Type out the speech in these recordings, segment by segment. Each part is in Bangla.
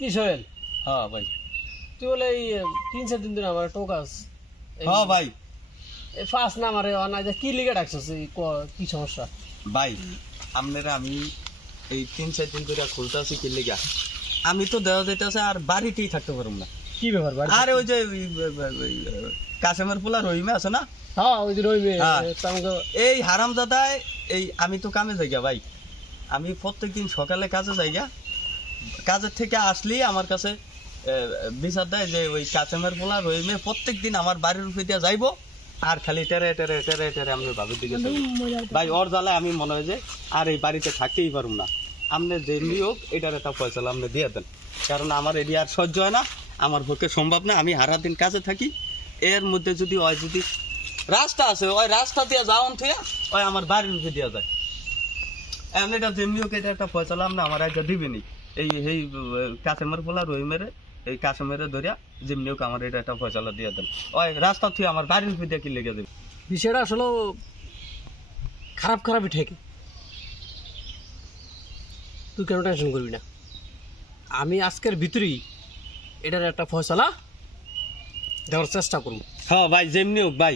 কি সোহেল হ্যাঁ ভাই। তুই বলে এই তিন চার দিন ধরে আমার টোকাস হ্যাঁ ভাই। এই ফার্স্ট অনাই কি লিগে ডাকছিস কি সমস্যা? ভাই আপনারা আমি এই তিন চার দিন ধরে খুলতে আছি কি আমি তো দেওয়া যেতেছে আর বাড়িতেই থাকতে পারব না। কি ব্যাপার বাড়ি আর ওই যে কাশেমের পোলা রহিমে আছে না? হ্যাঁ ওই দিন রইবে হ্যাঁ। এই হারাম দাদায় এই আমি তো কামে যাই ভাই। আমি প্রত্যেকদিন সকালে কাজে যাই কাজের থেকে আসলেই আমার কাছে বিচার দেয় যে ওই কাছেমের পোলা রহিমে প্রত্যেক দিন আমার বাড়ির উপরে দিয়ে যাইবো আর খালি টেরে টেরে টেরে টেরে আমি বাবির দিকে। ভাই ওর জ্বালায় আমি মনে হয় যে আর এই বাড়িতে থাকতেই পারুম না। আপনি যে হোক এটার একটা পয়সা আপনি দিয়ে দেন। কারণ আমার এটি আর সহ্য হয় না আমার পক্ষে সম্ভব না আমি হারা দিন কাজে থাকি। এর মধ্যে যদি ওই যদি রাস্তা আছে ওই রাস্তা দিয়ে যাওয়ান থুয়া ওই আমার বাড়ির উপরে দেওয়া যায়। এমনি এটা যেমনি হোক এটা একটা পয়সা আপনি আমার একটা দিবেনি এই এই কাশেমের পোলা রই মেরে এই কাশেমেরে ধরিয়া যেমনি হোক আমার এটা একটা পয়সা দিয়ে দেন। ওই রাস্তা থুয়া আমার বাড়ির দিয়ে কি লেগে দেবে বিষয়টা আসলে খারাপ খারাপই ঠেকে। তুই কেন টেনশন করবি না? আমি আজকের ভিতরেই এটার একটা ফয়সলা দেওয়ার চেষ্টা করব। হ্যাঁ ভাই যেমনি হোক ভাই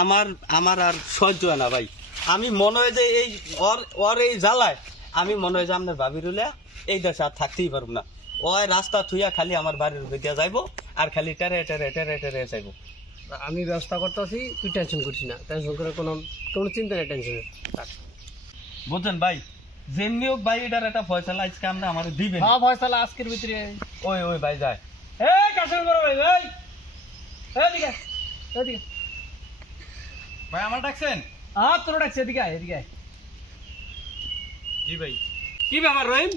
আমার আমার আর সহ্য হয় না ভাই। আমি মনে হয় যে এই ওর ওর এই জ্বালায় আমি মনে হয় যে আপনার ভাবির হলে এই দেশে আর থাকতেই পারব না। ওই রাস্তা থুইয়া খালি আমার বাড়ির উপরে দিয়া যাইবো আর খালি টেরে টেরে টেরে টেরে যাইবো। আমি ব্যবস্থা করতেছি তুই টেনশন করিস না। টেনশন করে কোনো কোনো চিন্তা নেই টেনশনের বুঝছেন ভাই? যেমনি হোক ভাই এটার একটা ফয়সালা আজকে আমরা আমার দিবেন। হ্যাঁ ফয়সালা আজকের ভিতরে। ওই ওই ভাই যায় এই কাশেম বড় ভাই ভাই এদিকে এদিকে ভাই আমার ডাকছেন? হ্যাঁ তোর ডাকছে এদিকে এদিকে। জি ভাই। কি ব্যাপার রহিম?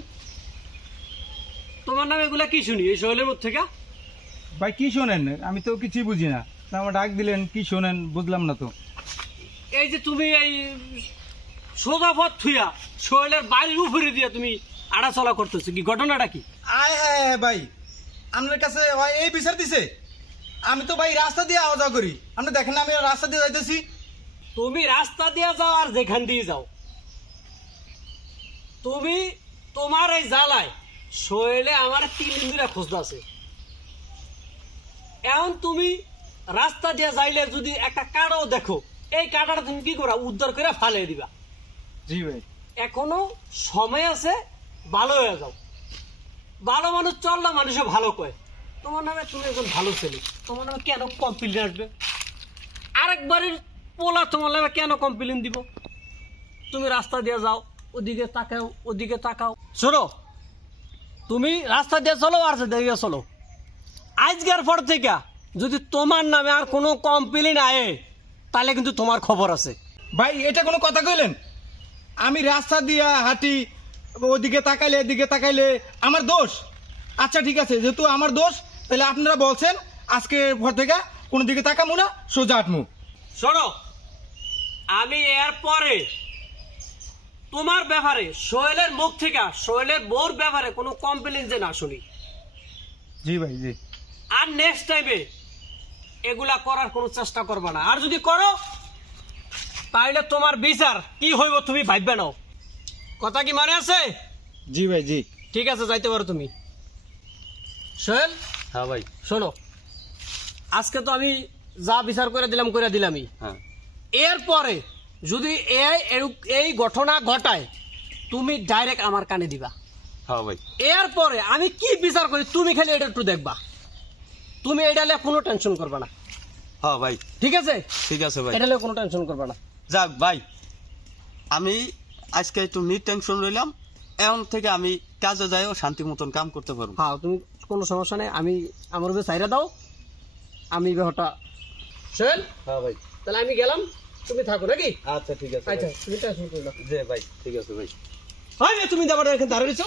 তোমার নাম এগুলা কি শুনি এই শহরের মধ্যে থেকে? ভাই কি শোনেন? আমি তো কিছুই বুঝি না। তা আমার ডাক দিলেন কি শোনেন বুঝলাম না তো। এই যে তুমি এই সোজা পথ থুইয়া শহরের বাড়ির উপরে দিয়ে তুমি আড়াচলা করতেছো কি ঘটনাটা কি? আয় হ্যাঁ হ্যাঁ ভাই। আপনার কাছে ভাই এই বিচার দিছে? আমি তো ভাই রাস্তা দিয়ে আওয়া যাওয়া করি। আপনি দেখেন না আমি রাস্তা দিয়ে যাইতেছি। তুমি রাস্তা দিয়ে যাও আর যেখান দিয়ে যাও। তুমি তোমার এই জ্বালায় শৈলে আমার তিন ইন্দিরা খুঁজতেছে এখন তুমি রাস্তা দিয়ে যাইলে যদি একটা কাটাও দেখো এই কাটাটা তুমি কি করা? উদ্ধার করে ফালিয়ে দিবা। জি ভাই। এখনও সময় আছে ভালো হয়ে যাও। ভালো মানুষ চললে মানুষে ভালো কয়। তোমার নামে তুমি একজন ভালো ছেলে তোমার নামে কেন কমপ্লেন আসবে? আরেকবারের পোলা তোমার নামে কেন কমপ্লেন দিব? তুমি রাস্তা দিয়ে যাও ওদিকে তাকাও ওদিকে তাকাও। শোনো তুমি রাস্তা দিয়ে চলো আর দিয়ে চলো। আজকের পর থেকে যদি তোমার নামে আর কোনো কমপ্লেন আয়ে তাহলে কিন্তু তোমার খবর আছে। ভাই এটা কোনো কথা কইলেন? আমি রাস্তা দিয়া হাঁটি ওদিকে তাকাইলে এদিকে তাকাইলে আমার দোষ? আচ্ছা ঠিক আছে যেহেতু আমার দোষ তাহলে আপনারা বলছেন আজকে পর থেকে কোনো দিকে তাকামু না সোজা আটমু শোনো আমি এর পরে তোমার ব্যাপারে সোহেলের মুখ থেকে সোহেলের বউর ব্যাপারে কোনো কমপ্লেন যে না শুনি। জি ভাই জি। আর নেক্সট টাইমে এগুলা করার কোনো চেষ্টা করবা না। আর যদি করো তাহলে তোমার বিচার কি হইব তুমি ভাববে নাও। কথা কি মানে আছে? জি ভাই জি। ঠিক আছে যাইতে পারো তুমি। সোহেল হ্যাঁ ভাই। শোনো আজকে তো আমি যা বিচার করে দিলাম করে দিলামই। হ্যাঁ। এরপরে যদি এই এই- এই ঘটনা ঘটায় তুমি ডাইরেক্ট আমার কানে দিবা। হ্যাঁ ভাই। এরপরে আমি কি বিচার করি তুমি খালি এটা একটু দেখবা। তুমি এটা নিয়ে কোনো টেনশন করবে না। হ্যাঁ ভাই। ঠিক আছে? ঠিক আছে ভাই। এটা নিয়ে কোনো টেনশন করবে না। যাক ভাই আমি আজকে একটু নিট টেনশন রইলাম। এখন থেকে আমি কাজে যাইও শান্তি মতন কাম করতে পারব। হ্যাঁ তুমি কোনো সমস্যা নেই। আমি আমার উপরে চাইরা দাও। আমি ব্যাপারটা শোন হ্যাঁ ভাই। তাহলে আমি গেলাম। তুমি থাকো নাকি? আচ্ছা ঠিক আছে আচ্ছা তুমি করো জি ভাই ঠিক আছে ভাই। হয় তুমি যাবার এখানে দাঁড়িয়েছ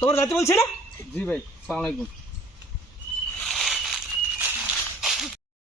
তোমার যাইতে বলছি না? জি ভাই সালাম আলাইকুম